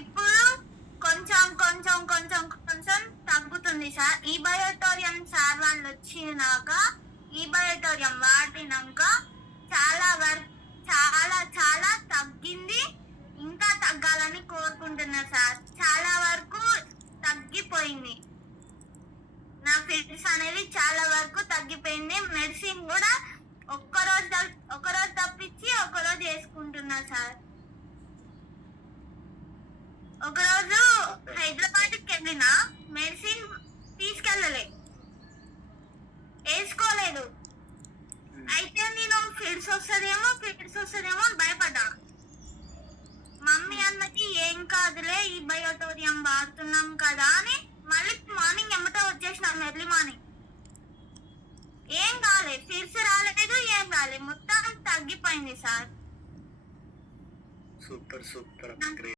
ఇప్పుడు కొంచెం కొంచెం కొంచెం కొంచెం తగ్గుతుంది సార్. ఈ బయోటోరియం సార్ వాళ్ళు వచ్చినాక ఈ బయోటోరియం వాడినాక చాలా వరకు చాలా చాలా తగ్గింది. ఇంకా తగ్గాలని కోరుకుంటున్నా సార్. చాలా వరకు తగ్గిపోయింది. నా ఫిట్స్ అనేది చాలా వరకు తగ్గిపోయింది. మెడిసిన్ కూడా ఒక్కరోజు తప్పించి ఒక్కరోజు వేసుకుంటున్నా సార్. ఒకరోజు హైదరాబాద్కి వెళ్ళినా మెడిసిన్ తీసుకెళ్ళలే, వేసుకోలేదు. అయితే నేను ఫిట్స్ వస్తుందేమో అని భయపడ్డా. మమ్మీ అన్నకి ఏం కాదులే, ఈ బయోటోరియం వాడుతున్నాం కదా అని మళ్ళీ మార్నింగ్ ఎమ్మటో వచ్చేసినాం. ఎర్లీ మార్నింగ్ ఏం కాలే, ఫిట్స్ రాలేదు, ఏం కాలే, మొత్తం తగ్గిపోయింది సార్. సూపర్.